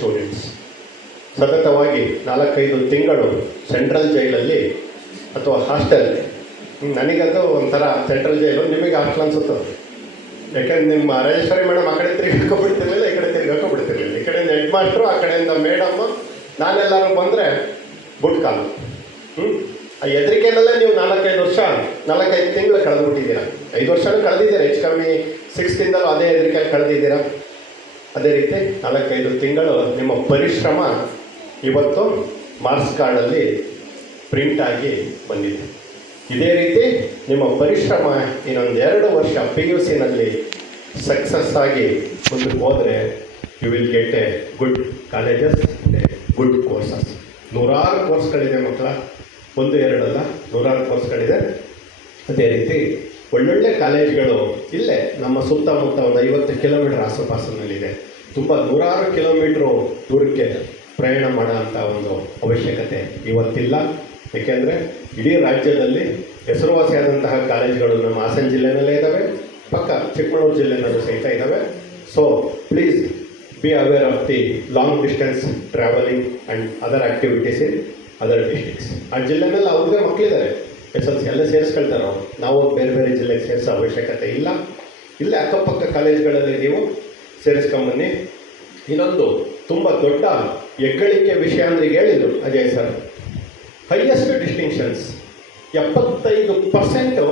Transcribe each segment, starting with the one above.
Students ಸತತವಾಗಿ 4-5 ತಿಂಗಳು central ಜೈಲಲ್ಲಿ ಅಥವಾ ಹಾಸ್ಟೆಲ್, ನನಗಂತೂ ಒಂಥರ ಸೆಂಟ್ರಲ್ ಜೈಲು, ನಿಮಗೆ ಹಾಸ್ಟೆಲ್ ಅನ್ಸುತ್ತದೆ. ಯಾಕಂದ್ರೆ ನಿಮ್ಮ ರಾಜೇಶ್ವರಿ ಮೇಡಮ್ ಆ ಕಡೆ ತಿರುಗಾಕೊಂಡ್ಬಿಡ್ತಿರ್ಲಿಲ್ಲ, ಈ ಕಡೆ ತಿರುಗಾಕೊಂಡ್ಬಿಡ್ತಿರ್ಲಿಲ್ಲ. ಈ ಕಡೆಯಿಂದ ಹೆಡ್ ಮಾಸ್ಟ್ರು, ಆ ಕಡೆಯಿಂದ ಮೇಡಮ್ಮು, ನಾನೆಲ್ಲರೂ ಬಂದರೆ ಬುಟ್ ಕಾಲು. ಆ ಹೆದರಿಕೆಯಲ್ಲೇ ನೀವು 4-5 ತಿಂಗಳು ಕಳೆದುಬಿಟ್ಟಿದ್ದೀರಾ. 5 ವರ್ಷನೂ ಕಳೆದಿದ್ದೀರಾ, ಹೆಚ್ಚು ಕಮ್ಮಿ 6th ಅದೇ ಹೆದರಿಕೆಯಲ್ಲಿ ಕಳೆದಿದ್ದೀರಾ. ಅದೇ ರೀತಿ 4-5 ತಿಂಗಳು ನಿಮ್ಮ ಪರಿಶ್ರಮ ಇವತ್ತು ಮಾರ್ಕ್ಸ್ ಕಾರ್ಡಲ್ಲಿ ಪ್ರಿಂಟ್ ಆಗಿ ಬಂದಿದೆ. ಇದೇ ರೀತಿ ನಿಮ್ಮ ಪರಿಶ್ರಮ ಇನ್ನೊಂದು 2 ವರ್ಷ PUCನಲ್ಲಿ ಸಕ್ಸಸ್ ಆಗಿ ಮುಂದಕ್ಕೆ ಹೋದರೆ you will get a good colleges, good courses. 100 ಕೋರ್ಸ್ಗಳಿದೆ ಮಕ್ಕಳ, 1-2 ಅಲ್ಲ, 100 ಕೋರ್ಸ್ಗಳಿದೆ. ಅದೇ ರೀತಿ ಒಳ್ಳೊಳ್ಳೆ ಕಾಲೇಜ್ಗಳು ಇಲ್ಲೇ ನಮ್ಮ ಸುತ್ತಮುತ್ತ ಒಂದು 50 ಕಿಲೋಮೀಟರ್ ಆಸುಪಾಸಿನಲ್ಲಿದೆ. ತುಂಬ 100 ಕಿಲೋಮೀಟ್ರು ದೂರಕ್ಕೆ ಪ್ರಯಾಣ ಮಾಡೋ ಅಂಥ ಒಂದು ಅವಶ್ಯಕತೆ ಇವತ್ತಿಲ್ಲ. ಏಕೆಂದರೆ ಇಡೀ ರಾಜ್ಯದಲ್ಲಿ ಹೆಸರುವಾಸಿಯಾದಂತಹ ಕಾಲೇಜ್ಗಳು ನಮ್ಮ ಹಾಸನ ಜಿಲ್ಲೆನಲ್ಲೇ ಇದ್ದಾವೆ, ಪಕ್ಕ ಚಿಕ್ಕಮಗಳೂರು ಜಿಲ್ಲೆನಲ್ಲೂ ಸಹಿತ ಇದ್ದಾವೆ. So please be aware of the long distance travelling and other activities in other districts. ಆ ಜಿಲ್ಲೆನಲ್ಲಿ ಅವ್ರಿಗೆ ಮಕ್ಕಳಿದ್ದಾರೆ, SLC ಎಲ್ಲ ಸೇರಿಸ್ಕೊಳ್ತಾರೆ ಅವರು. ನಾವು ಬೇರೆ ಬೇರೆ ಜಿಲ್ಲೆಗೆ ಸೇರಿಸೋ ಅವಶ್ಯಕತೆ ಇಲ್ಲ. ಇಲ್ಲೇ ಅಕ್ಕಪಕ್ಕ ಕಾಲೇಜ್ಗಳಲ್ಲಿ ನೀವು ಸೇರಿಸ್ಕೊಂಬನ್ನಿ. ಇನ್ನೊಂದು ತುಂಬ ದೊಡ್ಡ ಹೆಗ್ಗಳಿಕೆ ವಿಷಯ ಅಂದರೆ ಈಗ ಹೇಳಿದರು Ajay sir, highest distinctions 75%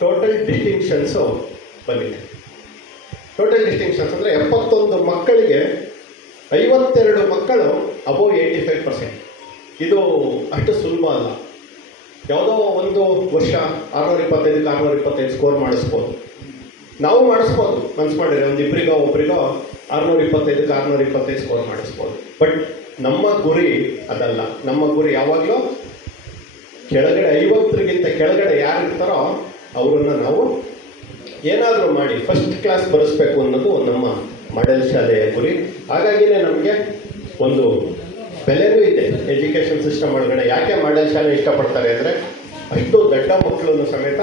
total distinctions ಬಂದಿದೆ. ಟೋಟಲ್ ಡಿಸ್ಟಿಂಕ್ಷನ್ಸ್ ಅಂದರೆ 71 ಮಕ್ಕಳಿಗೆ 52 ಮಕ್ಕಳು ಅಬೋವ್ 85%. ಇದು ಅಷ್ಟು ಸುಲಭ ಅಲ್ಲ. ಯಾವುದೋ ಒಂದು ವರ್ಷ 625ಕ್ಕೆ 625 ಸ್ಕೋರ್ ಮಾಡಿಸ್ಬೋದು, ನಾವು ಮಾಡಿಸ್ಬೋದು ಮನ್ಸು ಮಾಡಿದ್ರೆ. ಒಂದು ಒಬ್ಬರಿಗೋ 625ಕ್ಕೆ 625 ಸ್ಕೋರ್ ಮಾಡಿಸ್ಬೋದು. ಬಟ್ ನಮ್ಮ ಗುರಿ ಅದಲ್ಲ. ನಮ್ಮ ಗುರಿ ಯಾವಾಗಲೂ ಕೆಳಗಡೆ 50ಗಿಂತ ಕೆಳಗಡೆ ಯಾರು ಇರ್ತಾರೋ ಅವರನ್ನು ನಾವು ಏನಾದರೂ ಮಾಡಿ ಫಸ್ಟ್ ಕ್ಲಾಸ್ ಬರೆಸ್ಬೇಕು ಅನ್ನೋದು ನಮ್ಮ ಮಾಡೆಲ್ ಶಾಲೆಯ ಗುರಿ. ಹಾಗಾಗಿನೇ ನಮಗೆ ಒಂದು ಬೆಲೆನೂ ಇದೆ ಎಜುಕೇಷನ್ ಸಿಸ್ಟಮ್ ಒಳಗಡೆ. ಯಾಕೆ ಮಾಡೆಲ್ ಶಾಲೆ ಇಷ್ಟಪಡ್ತಾರೆ ಅಂದರೆ, ಅಷ್ಟು ದೊಡ್ಡ ಮಕ್ಕಳನ್ನು ಸಮೇತ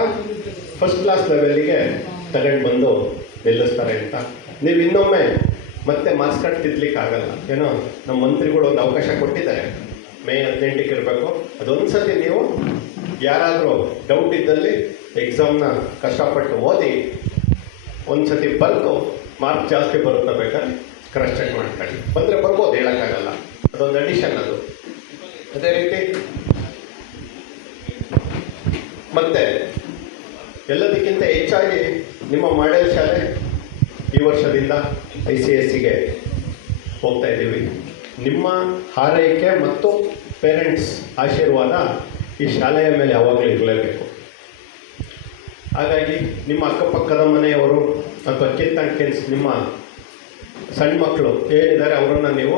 ಫಸ್ಟ್ ಕ್ಲಾಸ್ ಲೆವೆಲ್ಲಿಗೆ ತಗೊಂಡು ಬಂದು ನಿಲ್ಲಿಸ್ತಾರೆ ಅಂತ. ನೀವು ಇನ್ನೊಮ್ಮೆ ಮತ್ತೆ ಮಾರ್ಕ್ಸ್ ಕಾರ್ಡ್ ತಿದ್ದಲಿಕ್ಕಾಗಲ್ಲ. ಏನೋ ನಮ್ಮ ಮಂತ್ರಿಗಳು ಒಂದು ಅವಕಾಶ ಕೊಟ್ಟಿದ್ದಾರೆ, May 18ಕ್ಕೆ ಇರಬೇಕು. ಅದೊಂದು ಸತಿ ನೀವು ಯಾರಾದರೂ ಡೌಟ್ ಇದ್ದಲ್ಲಿ ಎಕ್ಸಾಮ್ನ ಕಷ್ಟಪಟ್ಟು ಓದಿ ಒಂದು ಸತಿ ಬರೆದು ಮಾರ್ಕ್ ಜಾಸ್ತಿ ಬರುತ್ತಾ ಬೇಕಾದ್ರೆ ಕ್ರಾಸ್ ಚೆಕ್ ಮಾಡ್ಕೊಳ್ಳಿ. ಬಂದರೆ ಬರ್ಬೋದು, ಹೇಳೋಕ್ಕಾಗಲ್ಲ. ಅದೊಂದು ಅಡಿಷನ್ ಅದು. ಅದೇ ರೀತಿ ಮತ್ತೆ ಎಲ್ಲದಕ್ಕಿಂತ ಹೆಚ್ಚಾಗಿ ನಿಮ್ಮ ಮಾಡೆಲ್ ಶಾಲೆ ಈ ವರ್ಷದಿಂದ ICSEಗೆ ಹೋಗ್ತಾ ಇದ್ದೀವಿ. ನಿಮ್ಮ ಹಾರೈಕೆ ಮತ್ತು ಪೇರೆಂಟ್ಸ್ ಆಶೀರ್ವಾದ ಈ ಶಾಲೆಯ ಮೇಲೆ ಯಾವಾಗಲೂ ಇರಲೇಬೇಕು. ಹಾಗಾಗಿ ನಿಮ್ಮ ಅಕ್ಕಪಕ್ಕದ ಮನೆಯವರು ಅಥವಾ ಕಿತ್ತಂಕೆನ್ಸ್ ನಿಮ್ಮ ಸಣ್ಣ ಮಕ್ಕಳು ಏನಿದ್ದಾರೆ ಅವರನ್ನು ನೀವು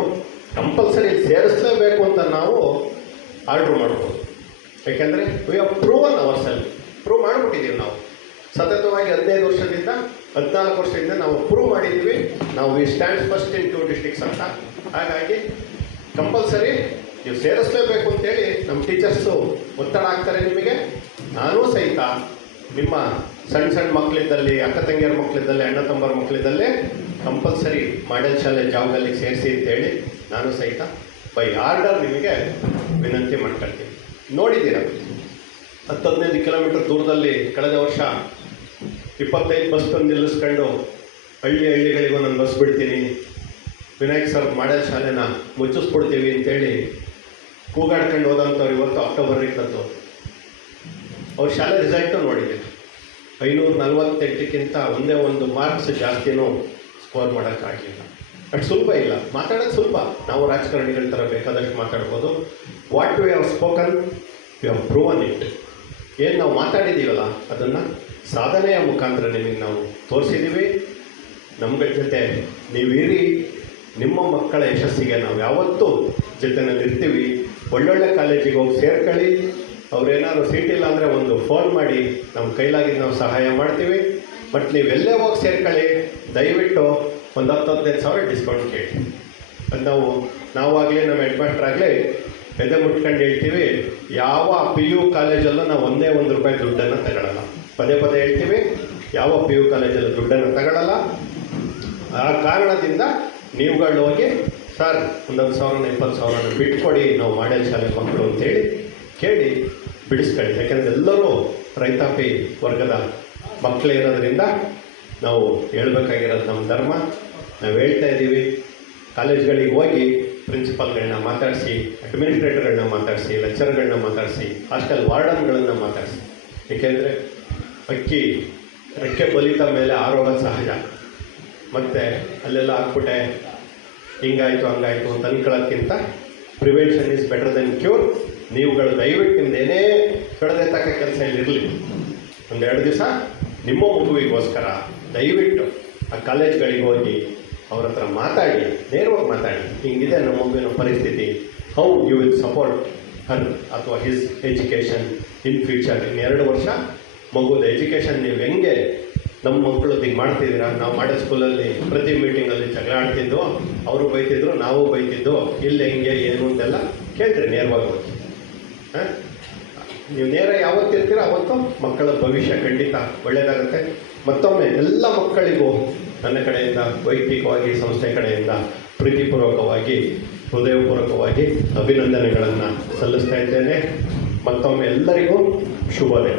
ಕಂಪಲ್ಸರಿ ಸೇರಿಸಲೇಬೇಕು ಅಂತ ನಾವು ಆರ್ಡ್ರ್ ಮಾಡ್ಬೋದು. ಯಾಕೆಂದರೆ we have proven our self. Prove ಮಾಡಿಬಿಟ್ಟಿದ್ದೀವಿ ನಾವು ಸತತವಾಗಿ 15 ವರ್ಷದಿಂದ 14 ವರ್ಷದಿಂದ ನಾವು ಪ್ರೂವ್ ಮಾಡಿದ್ದೀವಿ. ನಾವು we stand first in 2 districts ಅಂತ. ಹಾಗಾಗಿ ಕಂಪಲ್ಸರಿ ನೀವು ಸೇರಿಸಲೇಬೇಕು ಅಂತೇಳಿ ನಮ್ಮ ಟೀಚರ್ಸು ಒತ್ತಡ ಹಾಕ್ತಾರೆ ನಿಮಗೆ. ನಾನೂ ಸಹಿತ ನಿಮ್ಮ ಸಣ್ಣ ಮಕ್ಕಳಿದ್ದಲ್ಲಿ, ಅಕ್ಕ ತಂಗಿಯರ ಮಕ್ಕಳಿದ್ದಲ್ಲಿ, ಅಣ್ಣ ತಮ್ಮರ ಮಕ್ಕಳಿದ್ದಲ್ಲೇ ಕಂಪಲ್ಸರಿ ಮಾಡೆಲ್ ಶಾಲೆ ಜಾಗದಲ್ಲಿ ಸೇರಿಸಿ ಅಂತೇಳಿ ನಾನು ಸಹಿತ ಬೈ ಆರ್ಡರ್ ನಿಮಗೆ ವಿನಂತಿ ಮಾಡ್ಕೊಳ್ತೀನಿ. ನೋಡಿದ್ದೀರ 10-15 ಕಿಲೋಮೀಟರ್ ದೂರದಲ್ಲಿ ಕಳೆದ ವರ್ಷ 25 ಬಸ್ ತಂದು ನಿಲ್ಲಿಸ್ಕೊಂಡು ಹಳ್ಳಿಗಳಿಗೂ ನಾನು ಬಸ್ ಬಿಡ್ತೀನಿ, ವಿನಾಯಕ್ ಸರ್ ಮಾಡೆಲ್ ಶಾಲೆನ ಮುಚ್ಚಿಸ್ಬಿಡ್ತೀವಿ ಅಂತೇಳಿ ಕೂಗಾಡ್ಕೊಂಡು ಹೋದಂಥವ್ರು ಇವತ್ತು ಅಕ್ಟೋಬರ್ 20 ಅವ್ರ ಶಾಲೆ ರಿಸಲ್ಟು ನೋಡಿದ್ದೀವಿ. 548ಕ್ಕಿಂತ ಒಂದೇ ಒಂದು ಮಾರ್ಕ್ಸ್ ಜಾಸ್ತಿನೂ ಸ್ಕೋರ್ ಮಾಡೋಕ್ಕಾಗಲಿಲ್ಲ. ಅಷ್ಟು ಸುಲಭ ಇಲ್ಲ. ಮಾತಾಡೋದು ಸುಲಭ, ನಾವು ರಾಜಕಾರಣಿಗಳ ಥರ ಬೇಕಾದಷ್ಟು ಮಾತಾಡ್ಬೋದು. What we have spoken V have proven it. ಏನು ನಾವು ಮಾತಾಡಿದ್ದೀವಲ್ಲ ಅದನ್ನು ಸಾಧನೆಯ ಮುಖಾಂತರ ನಿಮಗೆ ನಾವು ತೋರಿಸಿದ್ದೀವಿ. ನಮ್ಗಳ ಜೊತೆ ನೀವಿರಿ. ನಿಮ್ಮ ಮಕ್ಕಳ ಯಶಸ್ಸಿಗೆ ನಾವು ಯಾವತ್ತೂ ಜೊತೆಯಲ್ಲಿರ್ತೀವಿ. ಒಳ್ಳೊಳ್ಳೆ ಕಾಲೇಜಿಗೆ ಹೋಗಿ ಸೇರ್ಕೊಳ್ಳಿ. ಅವ್ರೇನಾದ್ರು ಸೀಟ್ ಇಲ್ಲ ಅಂದರೆ ಒಂದು ಫೋನ್ ಮಾಡಿ, ನಮ್ಮ ಕೈಲಾಗಿದ್ದು ನಾವು ಸಹಾಯ ಮಾಡ್ತೀವಿ. ಬಟ್ ನೀವೆಲ್ಲೇ ಹೋಗಿ ಸೇರ್ಕೊಳ್ಳಿ, ದಯವಿಟ್ಟು ಒಂದು 10-15 ಸಾವಿರ ಡಿಸ್ಕೌಂಟ್ ಕೇಳಿ. ಅದು ನಾವಾಗಲಿ ನಮ್ಮ ಹೆಡ್ ಮಾಸ್ಟರ್ ಆಗಲಿ ಎದೆ ಮುಟ್ಕೊಂಡು ಹೇಳ್ತೀವಿ, ಯಾವ PU ಕಾಲೇಜಲ್ಲೂ ನಾವು ಒಂದೇ ₹1 ದುಡ್ಡನ್ನು ತಗೊಳ್ಳಲ್ಲ. ಪದೇ ಹೇಳ್ತೀವಿ, ಯಾವ PU ಕಾಲೇಜಲ್ಲೂ ದುಡ್ಡನ್ನು ತಗೊಳ್ಳಲ್ಲ. ಆ ಕಾರಣದಿಂದ ನೀವುಗಳು ಹೋಗಿ ಸರ್ ಒಂದು 10,000 20,000 ಬಿಟ್ಕೊಡಿ ನಾವು ಮಾಡೆಲ್ ಶಾಲೆ ಮಕ್ಕಳು ಅಂತೇಳಿ ಕೇಳಿ ಬಿಡಿಸ್ಕೊಳ್ಳಿ. ಯಾಕೆಂದರೆ ಎಲ್ಲರೂ ರೈತಾಪಿ ವರ್ಗದ ಮಕ್ಕಳೇ ಇರೋದ್ರಿಂದ ನಾವು ಹೇಳ್ಬೇಕಾಗಿರೋದು ನಮ್ಮ ಧರ್ಮ. ನಾವು ಹೇಳ್ತಾ ಇದ್ದೀವಿ, ಕಾಲೇಜ್ಗಳಿಗೆ ಹೋಗಿ ಪ್ರಿನ್ಸಿಪಾಲ್ಗಳನ್ನ ಮಾತಾಡಿಸಿ, ಅಡ್ಮಿನಿಸ್ಟ್ರೇಟರ್ಗಳನ್ನ ಮಾತಾಡಿಸಿ, ಲೆಕ್ಚರ್ಗಳನ್ನ ಮಾತಾಡಿಸಿ, ಹಾಸ್ಟೆಲ್ ವಾರ್ಡನ್ಗಳನ್ನು ಮಾತಾಡಿಸಿ. ಏಕೆಂದರೆ ಅಕ್ಕಿ ರೆಕ್ಕೆ ಬಲಿತ ಮೇಲೆ ಆರೋಗ ಸಹಜ. ಮತ್ತು ಅಲ್ಲೆಲ್ಲ ಹಾಕ್ಬಿಟ್ಟೆ ಹಿಂಗಾಯಿತು ಹಂಗಾಯಿತು ಅಂತ ಅನ್ಕೊಳ್ಳೋಕ್ಕಿಂತ prevention is better than cure. ನೀವುಗಳು ದಯವಿಟ್ಟು ನಿಮ್ದು ಏನೇ ಕಳೆದೆತ್ತಕ್ಕ ಕೆಲಸ ಇಲ್ಲಿರಲಿ, 1-2 ದಿವಸ ನಿಮ್ಮ ಮಗುವಿಗೋಸ್ಕರ ದಯವಿಟ್ಟು ಆ ಕಾಲೇಜ್ಗಳಿಗೆ ಹೋಗಿ ಅವ್ರ ಹತ್ರ ಮಾತಾಡಿ, ನೇರವಾಗಿ ಮಾತಾಡಿ, ಹಿಂಗಿದೆ ನಮ್ಮ ಮಗುವಿನ ಪರಿಸ್ಥಿತಿ, ಹೌ ಯು ವಿಲ್ ಸಪೋರ್ಟ್ ಹರ್ ಅಥವಾ ಹಿಸ್ ಎಜುಕೇಷನ್ ಇನ್ ಫ್ಯೂಚರ್. ಇನ್ನು 2 ವರ್ಷ ಮಗುದ ಎಜುಕೇಷನ್ ನೀವು ಹೆಂಗೆ ನಮ್ಮ ಮಕ್ಕಳು ಹಿಂಗೆ ಮಾಡ್ತಿದ್ದೀರಾ. ನಾವು ಮಾಡೋ ಸ್ಕೂಲಲ್ಲಿ ಪ್ರತಿ ಮೀಟಿಂಗಲ್ಲಿ ಜಗಳ ಆಡ್ತಿದ್ದು, ಅವರು ಬೈತಿದ್ರು, ನಾವು ಬೈತಿದ್ದು, ಇಲ್ಲಿ ಹೆಂಗೆ ಏನು ಅಂತೆಲ್ಲ ಕೇಳ್ತೀರಿ ನೇರವಾಗಿ ಹೋಗಿ. ನೀವು ನೇರ ಯಾವತ್ತಿರ್ತೀರ ಅವತ್ತು ಮಕ್ಕಳ ಭವಿಷ್ಯ ಖಂಡಿತ ಒಳ್ಳೆಯದಾಗುತ್ತೆ. ಮತ್ತೊಮ್ಮೆ ಎಲ್ಲ ಮಕ್ಕಳಿಗೂ ನನ್ನ ಕಡೆಯಿಂದ ವೈಯಕ್ತಿಕವಾಗಿ ಸಂಸ್ಥೆ ಕಡೆಯಿಂದ ಪ್ರೀತಿಪೂರ್ವಕವಾಗಿ ಹೃದಯಪೂರ್ವಕವಾಗಿ ಅಭಿನಂದನೆಗಳನ್ನು ಸಲ್ಲಿಸ್ತಾ ಇದ್ದೇನೆ. ಮತ್ತೊಮ್ಮೆ ಎಲ್ಲರಿಗೂ ಶುಭೋದಯ.